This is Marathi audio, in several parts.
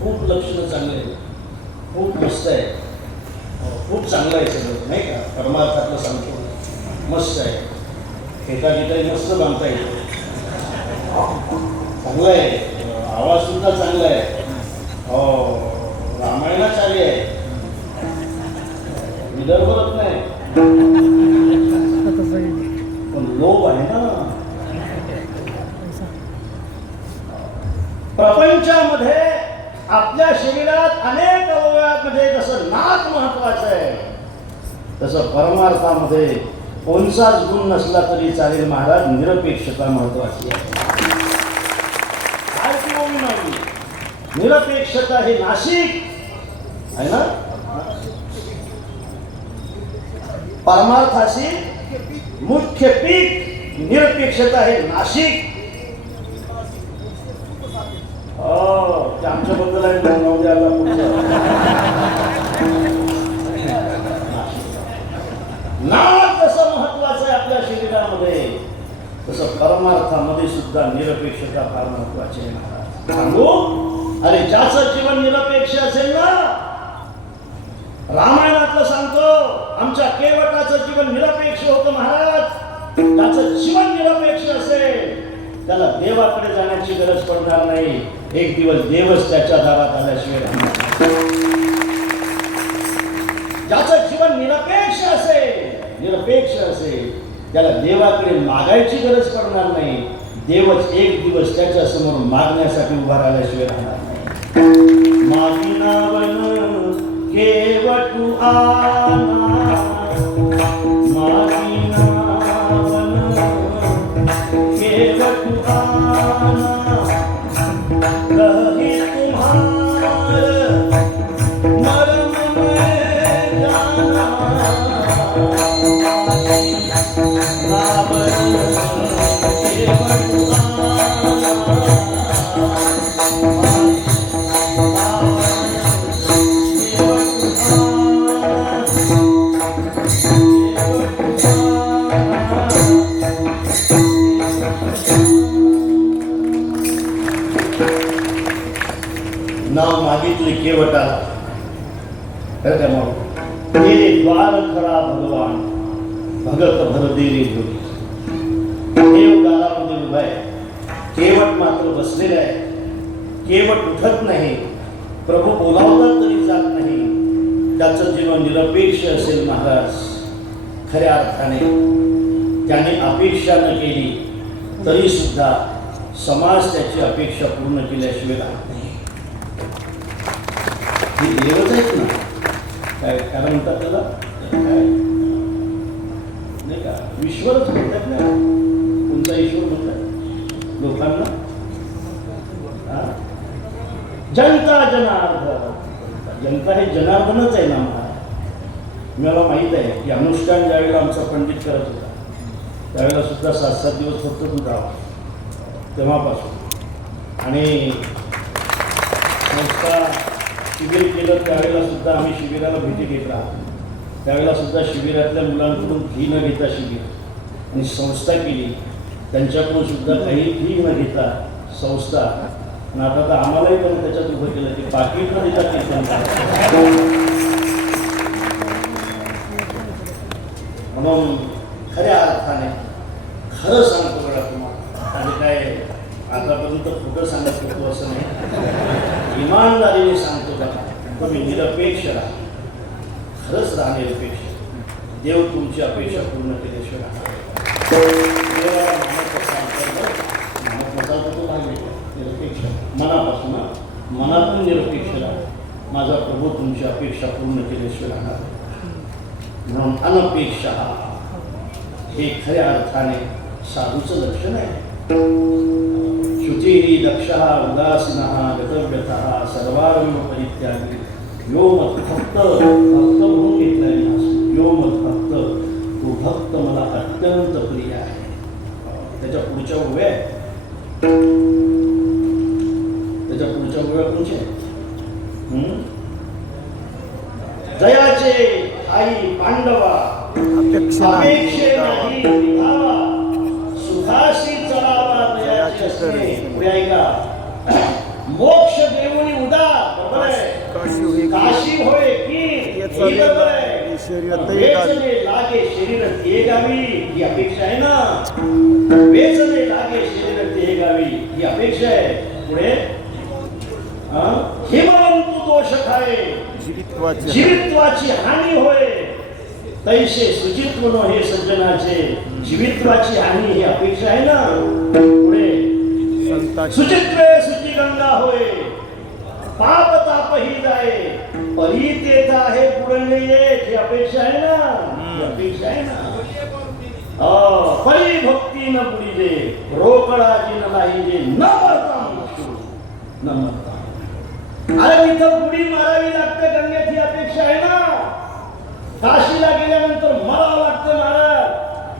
खूप लक्षणं चांगले आहे, खूप मस्त आहे, खूप चांगलं आहे सगळं नाही का. परमार्थातलं सांगतो मस्त आहे. खेटा गिटाही मस्त बांधता येतो, चांगलं आहे, आवाज सुद्धा चांगला आहे. हो, रामायणाचार्य आहे, विदर्भच नाही पण लोभ आहे ना. प्रपंचामध्ये आपल्या शरीरात अनेक अवयवांमध्ये जसं नाक महत्वाचं आहे तसं परमार्थामध्ये कोणताच गुण नसला तरी चालेल महाराज, निरपेक्षता महत्वाची आहे. निरपेक्षता हे नाशिक आहे ना. परमार्थाशी मुख्य पीक निरपेक्षता हे नाशिक. आमच्याबद्दल आहे नाक जसं महत्वाचं आहे आपल्या शरीरामध्ये तसं परमार्थामध्ये सुद्धा निरपेक्षता फार महत्वाची आहे महाराज. सांगू, अरे ज्याचं जीवन निरपेक्ष असेल ना, रामायणातलं सांगतो आमच्या केवटाचं जीवन निरपेक्ष होतं महाराज. त्याचं जीवन निरपेक्ष असेल त्याला देवाकडे जाण्याची गरज पडणार नाही. एक दिवस देवच त्याच्या दारात आल्याशिवाय राहणार. ज्याचं जीवन निरपेक्ष असेल त्याला देवाकडे मागायची गरज पडणार नाही. देवच एक दिवस त्याच्या समोर मागण्यासाठी उभा राहिल्याशिवाय राहणार नाही. मागिनावन केवटू आना, मागिनावन केवटू आना, कही तुम्हार मर्म में जाना, रावण केवटू नाव मागितले केवटाला तर त्या मग तेरे द्वार खरा भगवान भगत भर देरे भोगी. देव दारामध्ये उभा आहे, केवट मात्र बसलेला आहे. केवट उठत नाही, प्रभू बोलावतात तरी जात नाही. त्याचं जीवन निरपेक्ष असेल महाराज. खऱ्या अर्थाने त्याने अपेक्षा न केली तरी सुद्धा समाज त्याची अपेक्षा पूर्ण केल्याशिवाय राहत नाही. ही देवच आहेत ना. काय म्हणतात त्याला, काय नाही का, ईश्वरच म्हणतात ना. कोणता ईश्वर म्हणतात लोकांना? जनता जनार्दन. जनता हे जनार्दनच आहे ना महाराज. मला माहित आहे की अनुष्ठान ज्यावेळेला आमचा पंडित करत होता त्यावेळेला सुद्धा 7-7 दिवस फक्त दूध राहावं तेव्हापासून. आणि संस्था शिबिर केलं त्यावेळेला सुद्धा आम्ही शिबिराला भेटी घेत राहतो. त्यावेळेला सुद्धा शिबिरातल्या मुलांकडून फी न घेता शिबिर, आणि संस्था केली त्यांच्याकडून सुद्धा काही फी न घेता संस्था. आणि आता तर आम्हालाही पण त्याच्यात उभं केलं की पाकिट न देता कीर्तन. म्हणून खऱ्या अर्थाने खरं सांगतो बघा तुम्हाला. आणि काय आतापर्यंत खोटं सांगत होतो असं नाही, इमानदारीने सांगतो बघा. तुम्ही निरपेक्ष राहा, खरंच राहा निरपेक्ष. देव तुमची अपेक्षा पूर्ण केल्याशिवाय राहणार. निरपेक्ष मनापासून, मनातून निरपेक्ष राहा. माझा प्रभू तुमची अपेक्षा पूर्ण केल्याशिवाय राहणार. म्हणून अनपेक्ष हे खऱ्या अर्थाने साधूचं लक्षण आहे. शुचिः दक्षः उदासीनः गतव्यतः सर्वारंभ परित्यागी यो मत भक्त. भक्त म्हणून घेतलाय यो मत भक्त. तो भक्त मला अत्यंत प्रिय आहे. त्याच्या पुढच्या उभ्या कोणचे जयाचे आई पांडवा अपेक्षे नाही निभावा सुखासी चलावा दयाचे असणे. मोक्ष देऊनी उदार काशी होय की ही बरोबर आहे. वेचणे लागे शरीर ते गावी ही अपेक्षा आहे ना. वेचणे लागे शरीर ते गावी ही अपेक्षा आहे. पुढे हिमवंतु दोष खाय जीवित्वाची हानी होय तैसे सुचित्व नो हे सज्जनाचे जीवित्वाची हानी ही अपेक्षा आहे ना. पुढे सुचित्वे सुची गंगा होय पाप ताप ही जाय परी तेथा आहे पुढे ही अपेक्षा आहे ना. ही अपेक्षा आहे ना. परी भक्ती न पुढी दे रोकडाची न लाहिजे न मरता न मरता. अरे तिथं पुढी मारावी लागते गंगेत ही अपेक्षा आहे ना. काशीला गेल्यानंतर मरावं लागतं महाराज.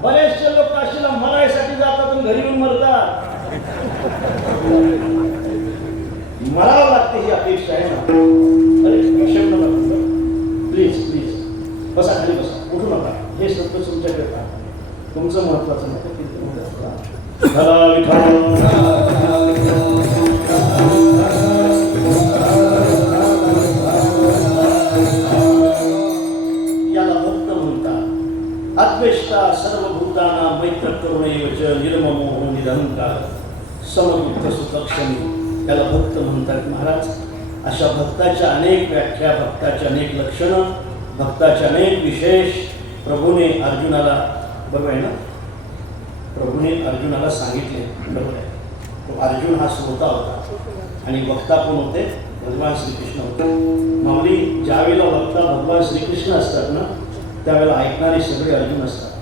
बरेचसे लोक काशीला मरायसाठी जातात आणि घरी येऊन मरतात. मरावं लागते ही अपेक्षा आहे ना. अरे शब्द नका प्लीज प्लीज बसा खाली बसा उठू नका. हे सत्य तुमच्याकडे का तुमचं महत्वाचं नाही याला भक्त म्हणतात. अद्वेष्टा सर्वभूताना मैत्र करुणैवच निर्ममो निरहंकार समदुःख सुखक्षमी याला भक्त म्हणतात महाराज. अशा भक्ताच्या अनेक व्याख्या भक्ताच्या अनेक लक्षणं भक्ताचे अनेक विशेष प्रभूने अर्जुनाला बरोबर आहे ना. प्रभूने अर्जुनाला सांगितले बरोबर आहे. तो अर्जुन हा श्रोता होता आणि वक्ता कोण होते भगवान श्रीकृष्ण होते. माऊली ज्यावेळेला वक्ता भगवान श्रीकृष्ण असतात ना त्यावेळेला ऐकणारे सगळे अर्जुन असतात.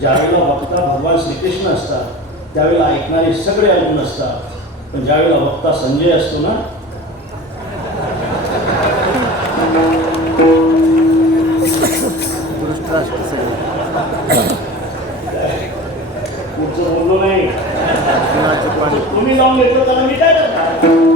ज्यावेळेला वक्ता भगवान श्रीकृष्ण असतात त्यावेळेला ऐकणारे सगळे अर्जुन असतात. पण ज्यावेळेला वक्ता संजय असतो ना पुढचं बोललो नाही तुम्ही जाऊन घेतलं त्याला मी काय करणार.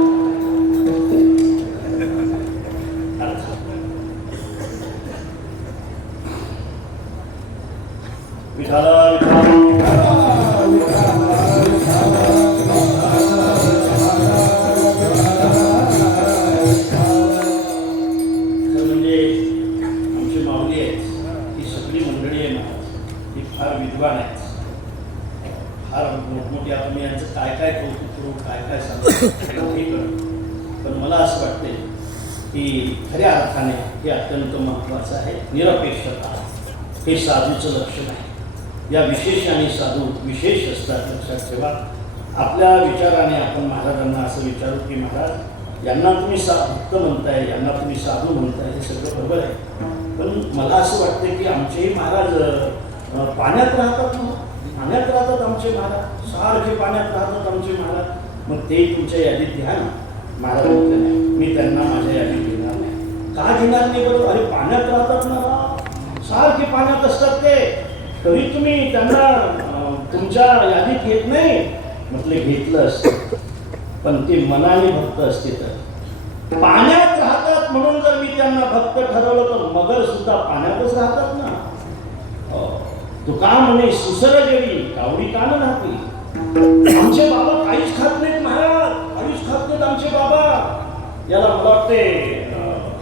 पण मला असं वाटते की खऱ्या अर्थाने हे अत्यंत महत्त्वाचं आहे. निरपेक्षता हे साधूचं लक्षण आहे. या विशेष आणि साधू विशेष असतात लक्षात ठेवा. आपल्या विचाराने आपण महाराजांना असं विचारू की महाराज यांना तुम्ही भक्त म्हणताय यांना तुम्ही साधू म्हणताय हे सगळं बरोबर आहे. पण मला असं वाटतं की आमचेही महाराज पाण्यात राहतात ना. पाण्यात राहतात आमचे महाराज सारखे पाण्यात राहतात आमचे महाराज. मग ते तुमच्या यादीत घ्या ना. महाराज म्हटलं नाही मी त्यांना माझ्या यादीत घेणार नाही. का घेणार नाही बरोबर. अरे पाण्यात राहतात ना सारखे पाण्यात असतात ते तरी तुम्ही त्यांना तुमच्या यादीत घेत नाही. म्हटलं घेतलं असतं पण ते मनाने भक्त असते तर. पाण्यात राहतात म्हणून जर मी त्यांना भक्त ठरवलं तर मगर सुद्धा पाण्यातच राहतात ना. तुका म्हणे सुसर गेली कावडी का न राहते. आमचे बाबा काहीच खात नाहीत महाराज काहीच खात नाहीत आमचे बाबा. याला मला वाटते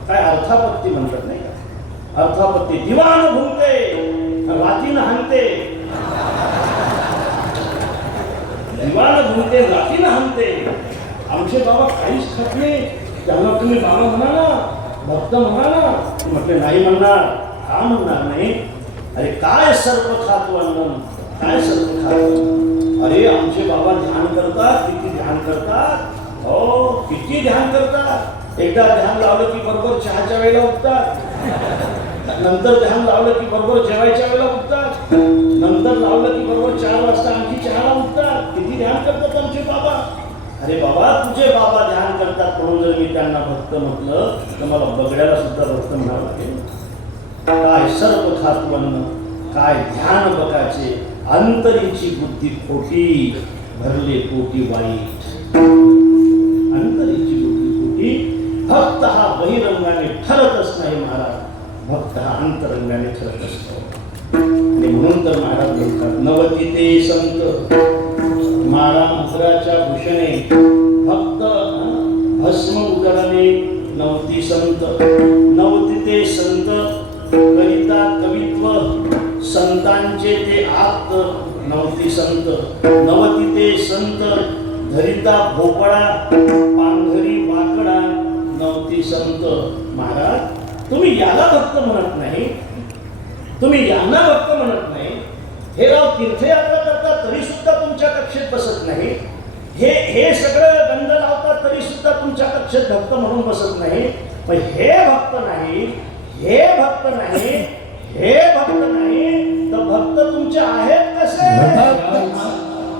काय अर्थापत्ती म्हणतात नाही का. अर्थापत्ती दिवाण भुंकते रातीनं हाणते. दिवाण भुंकते रातीनं हाणते. आमचे बाबा काहीच खात नाही त्यांना तुम्ही बाबा म्हणा ना भक्त म्हणा ना. म्हटले नाही म्हणणार. का म्हणणार नाही. अरे काय सर्व खातो अन्न काय सर्व खातो. अरे आमचे बाबा ध्यान करतात किती ध्यान करतात. हो किती ध्यान करतात. एकदा ध्यान लावलं की बरोबर चहाच्या वेळेला उठतात. नंतर ध्यान लावलं की बरोबर जेवायच्या वेळेला उठतात. नंतर लावलं की बरोबर 4 वाजता आणखी चहाला उठतात. किती ध्यान करतात आमचे बाबा. अरे बाबा तुझे बाबा ध्यान करतात म्हणून जर मी त्यांना भक्त म्हटलं तर मला बगड्याला सुद्धा भक्त म्हणावं लागेल. काय सर्व खातवन्न काय ध्यान बघायचे अंतरीची बुद्धी खोटी भरले पोटी वाईट. अंतरीची बुद्धी खोटी. भक्त हा बहिरंगाने ठरतच नाही महाराज. भक्त हा अंतरंगाने ठरत असतो. आणि म्हणून तर महाराज म्हणतात नवती ते संत माळा मुद्राच्या भूषणे भक्त भस्म उदरणे नवती संत नवती ते संत कविता कवित्व संतांचे ते आप्त नवती संत नवती ते संत धरिता भोपळा पांघरी वाकडा नवती संत. महाराज तुम्ही याला भक्त म्हणत नाही, तुम्ही यांना भक्त म्हणत नाही. हे राव तीर्थयात्रा करतात तरी सुद्धा तुमच्या कक्षेत बसत नाही. हे सगळं गंध लावतात तरी सुद्धा तुमच्या कक्षेत भक्त म्हणून बसत नाही. पण हे भक्त नाही, हे भक्त नाही, हे भक्त नाही, तर भक्त तुमचे आहेत कसे?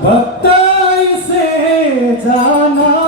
भक्त ऐसे जाना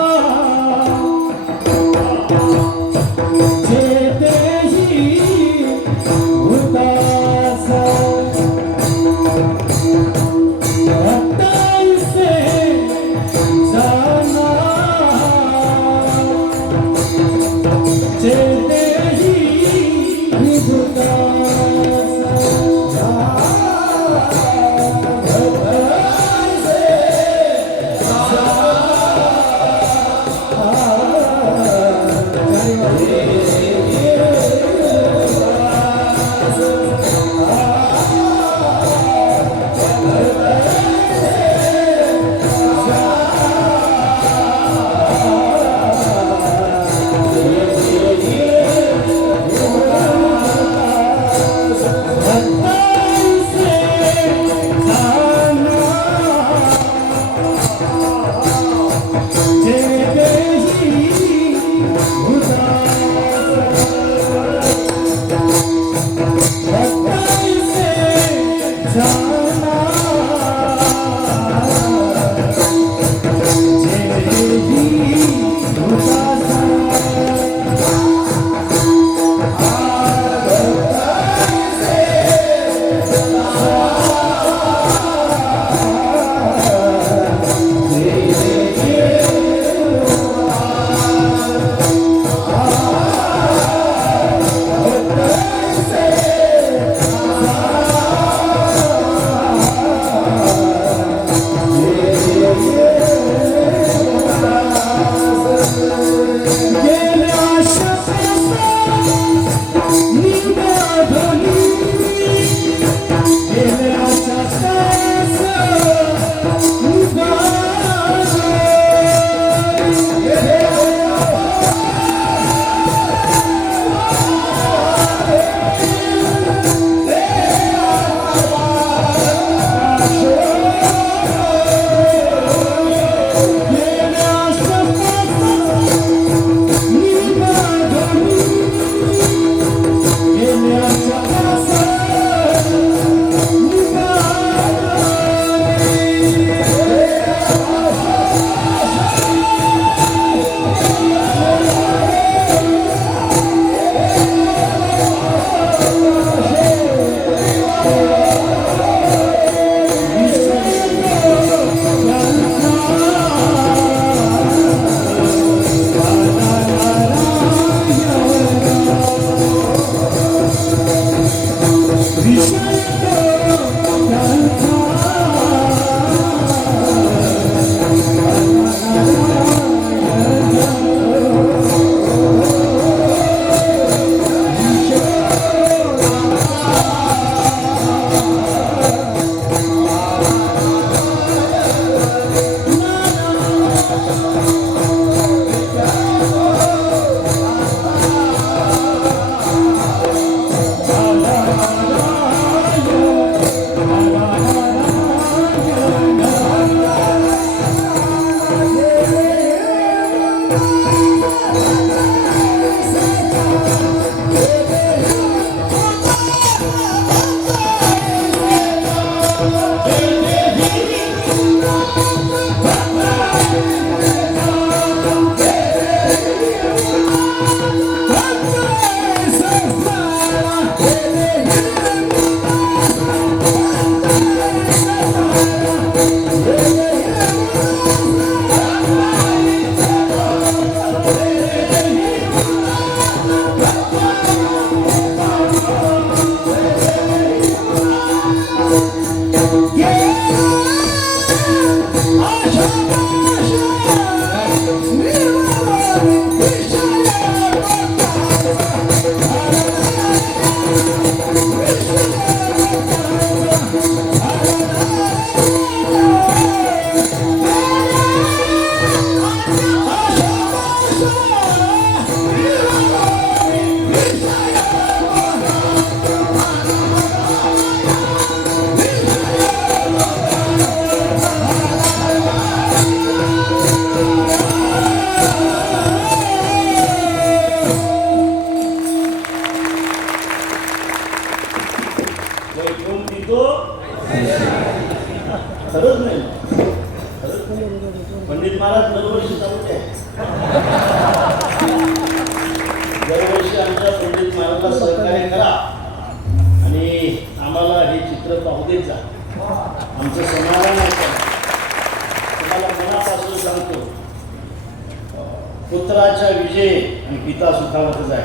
पुत्राच्या विजय आणि पिता सुखावतच आहे.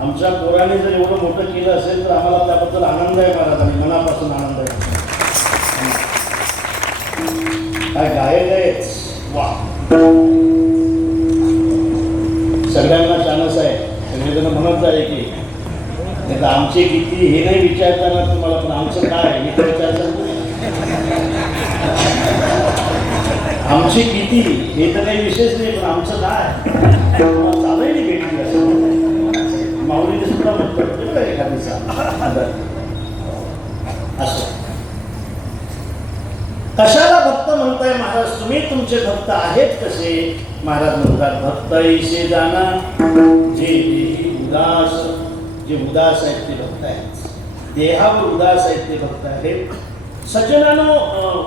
आमच्या पोराने जर एवढं मोठं केलं असेल तर आम्हाला त्याबद्दल आनंद आहे महाराज, आणि मनापासून आनंद आहे. काय गायक आहेत, वा. सगळ्यांना चान्स आहे. सगळेजण म्हणत आहे की नाही तर आमचे किती हे नाही विचारताना तुम्हाला, पण आमचं काय हे तर विचारतात तुम्ही. आमचे किती हे तर काही विशेष नाही, पण आमचं काय चालही नाही भेटली असं माऊलीने सुद्धा म्हणतो एखादीचा असं. कशाला भक्त म्हणताय महाराज तुम्ही? तुमचे भक्त आहेत कसे? महाराज म्हणतात भक्त ऐसे जाना जे देही उदास. जे उदास आहेत ते भक्त आहेत, देहावर उदास आहेत ते भक्त आहेत. सज्जनानो,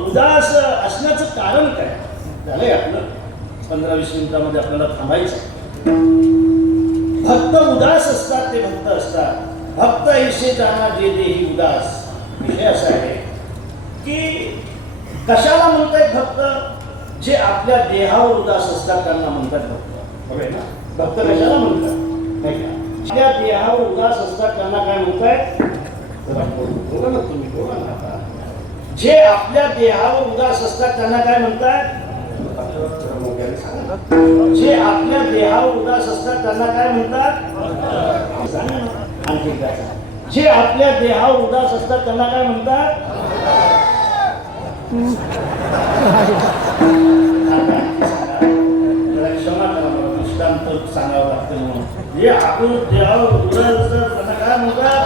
उदास असण्याचं कारण काय? झालंय आपलं 15-20 मिनिटांमध्ये आपल्याला थांबायचं. भक्त उदास असतात ते भक्त असतात. भक्त ऐसे जाना जे देही उदास. विषय असा आहे की कशाला म्हणतात भक्त? जे आपल्या देहावर उदास असतात त्यांना म्हणतात भक्त. बरोबर ना? भक्त कशाला म्हणतात? नाही का? आपल्या देहावर उदास असतात त्यांना काय म्हणताय? जरा बोला ना तुम्ही, बोला ना आता. जे आपल्या देहावर उदास असतात त्यांना काय म्हणतात? जे आपल्या देहावर उदास असतात त्यांना काय म्हणतात? आणखी काय? जे आपल्या देहावर उदास असतात त्यांना काय म्हणतात? क्षमा करा, मला दृष्टांत सांगावं लागतं म्हणून. जे आपण देहावर उदास असतात त्यांना काय म्हणतात?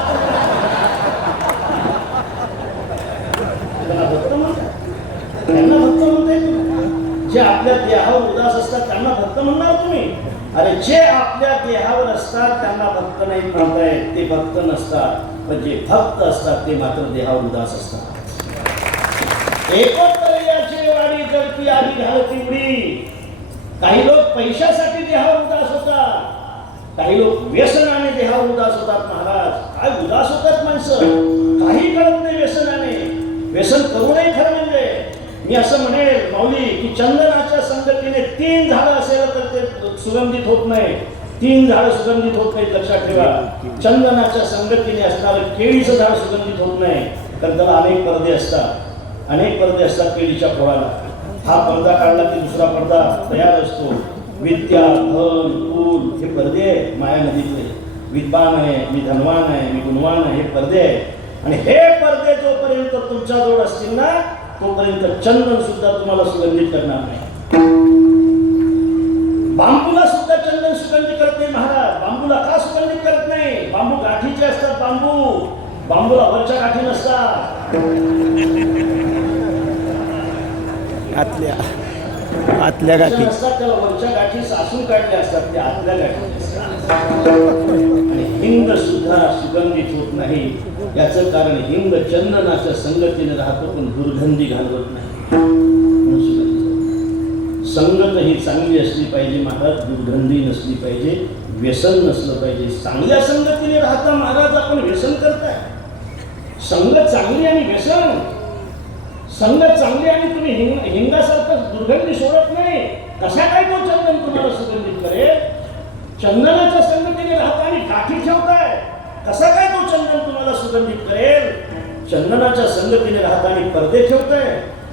त्यांना भक्त म्हणतात. त्यांना भक्त म्हणताय. जे आपल्या देहावर उदास असतात त्यांना भक्त म्हणणार तुम्ही? अरे जे आपल्या देहावर असतात त्यांना भक्त नाही म्हणताय, ते भक्त नसतात. पण जे भक्त असतात ते मात्र देहावर उदास असतात. एकोत्तरयाचे वाडी जडती आधी घालती उडी. काही लोक पैशासाठी देहावर उदास होतात, काही लोक व्यसनाने देहावर उदास होतात. महाराज काय उदास होतात माणसं, काही कळत नाही व्यसनाने. व्यसन करू नये. खरं म्हणजे मी असं म्हणेल माऊली की चंदनाच्या संगतीने 3 झाडं असेल तर ते सुगंधित होत नाही. 3 झाडं सुगंधित होत नाही, लक्षात ठेवा. चंदनाच्या संगतीने असणारं केळीचं झाड सुगंधित होत नाही, कारण त्याला अनेक पडदे असतात. अनेक पडदे असतात केळीच्या फळाला. हा पडदा काढला की दुसरा पडदा तयार असतो. विद्या, धन, कुल हे पडदे माया नदीतले. विद्वान आहे, मी धनवान आहे, मी गुणवान आहे, हे पडदे आहे. आणि हे पडदे जोपर्यंत तुमच्या जवळ असतील ना तोपर्यंत चंदन सुद्धा तुम्हाला सुगंधित करणार नाही. बांबूला सुद्धा चंदन सुगंधित करत नाही महाराज. बांबूला का सुगंधित करत नाही? बांबू गाठीचे असतात. बांबूला वरच्या गाठी नसतात. आतल्या गाठी असतात. त्याला वरच्या गाठी सासून काढल्या असतात, त्या आतल्या गाठी असतात. आणि हिंग सुद्धा सुगंधित होत नाही. याचं कारण हिंग चंदनाच्या संगतीने राहतो पण दुर्गंधी घालवत नाही. संगत ही चांगली असली पाहिजे महाराज, दुर्गंधी नसली पाहिजे, व्यसन नसलं पाहिजे. चांगल्या संगतीने राहता महाराज आपण व्यसन करताय. संगत चांगली आणि व्यसन. संगत चांगली आणि तुम्ही हिंगासारखं दुर्गंधी सोडत नाही. कसा काय तो चंदन तुम्हाला सुगंधित करेल? चंदनाच्या संगतीने राहता आणि काठी ठेवताय, कसा काय तो चंदन तुम्हाला सुगंधित करेल? चंदनाच्या संगतीने राहता आणि पडदे ठेवताय,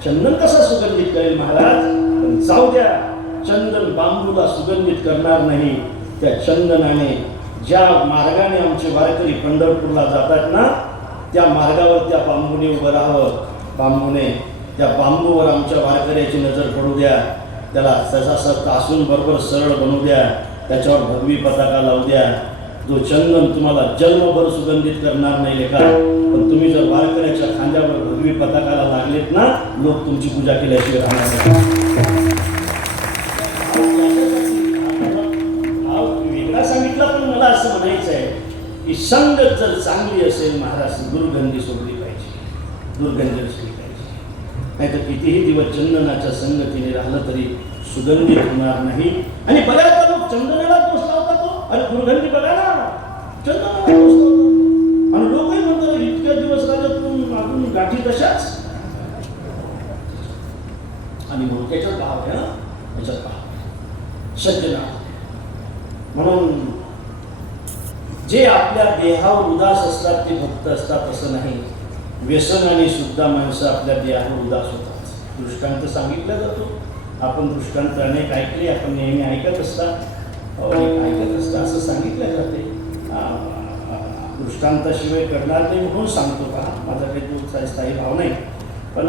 चंदन कसा सुगंधित करेल महाराज? पण जाऊ द्या, चंदन बांबूला सुगंधित करणार नाही. त्या चंदनाने ज्या मार्गाने आमचे वारकरी पंढरपूरला जातात ना, त्या मार्गावर त्या बांबूने उभं राहावं. बांबूने त्या बांबूवर आमच्या वारकऱ्याची नजर पडू द्या. त्याला तसा तासून बरोबर सरळ बनवू द्या. त्याच्यावर भगवी पताका लावू द्या. जो चंदन तुम्हाला जन्मभर सुगंधित करणार नाही लेखा, पण तुम्ही जर वारकऱ्याच्या खांद्यावर भगवी पताकाला लागलेत ना, लोक तुमची पूजा केल्याशिवाय राहणार नाही. हा वेगळा सांगितला, पण मला असं म्हणायचं आहे की संगत जर चांगली असेल महाराज, दुर्गंधी सोडली पाहिजे, दुर्गंधी असली पाहिजे. नाही तर कितीही दिवस चंदनाच्या संगतीने राहिलं तरी सुगंधित होणार नाही. आणि बऱ्याचदा लोक चंदनाला दोष लावतात. अरे दुर्गंधी बघा ना, चंदनाला दोष लावतात. आणि लोकही म्हणतात इतक्या दिवस राजा तू मागून गाठी तशाच. आणि म्हणून त्याच्यात भाव आहे ना, त्याच्यात भाव सज्जनार्थ. म्हणून जे आपल्या देहावर उदास असतात ते भक्त असतात असं नाही. व्यसनाने सुद्धा माणसं आपल्या देहावर उदास होतात. दृष्टांत सांगितला जातो. आपण दृष्टांत अनेक ऐकले, आपण नेहमी ऐकत असता असं सांगितलं जाते. दृष्टांताशिवाय करणार नाही म्हणून सांगतो का, माझा काही तो स्थायी भाव नाही. पण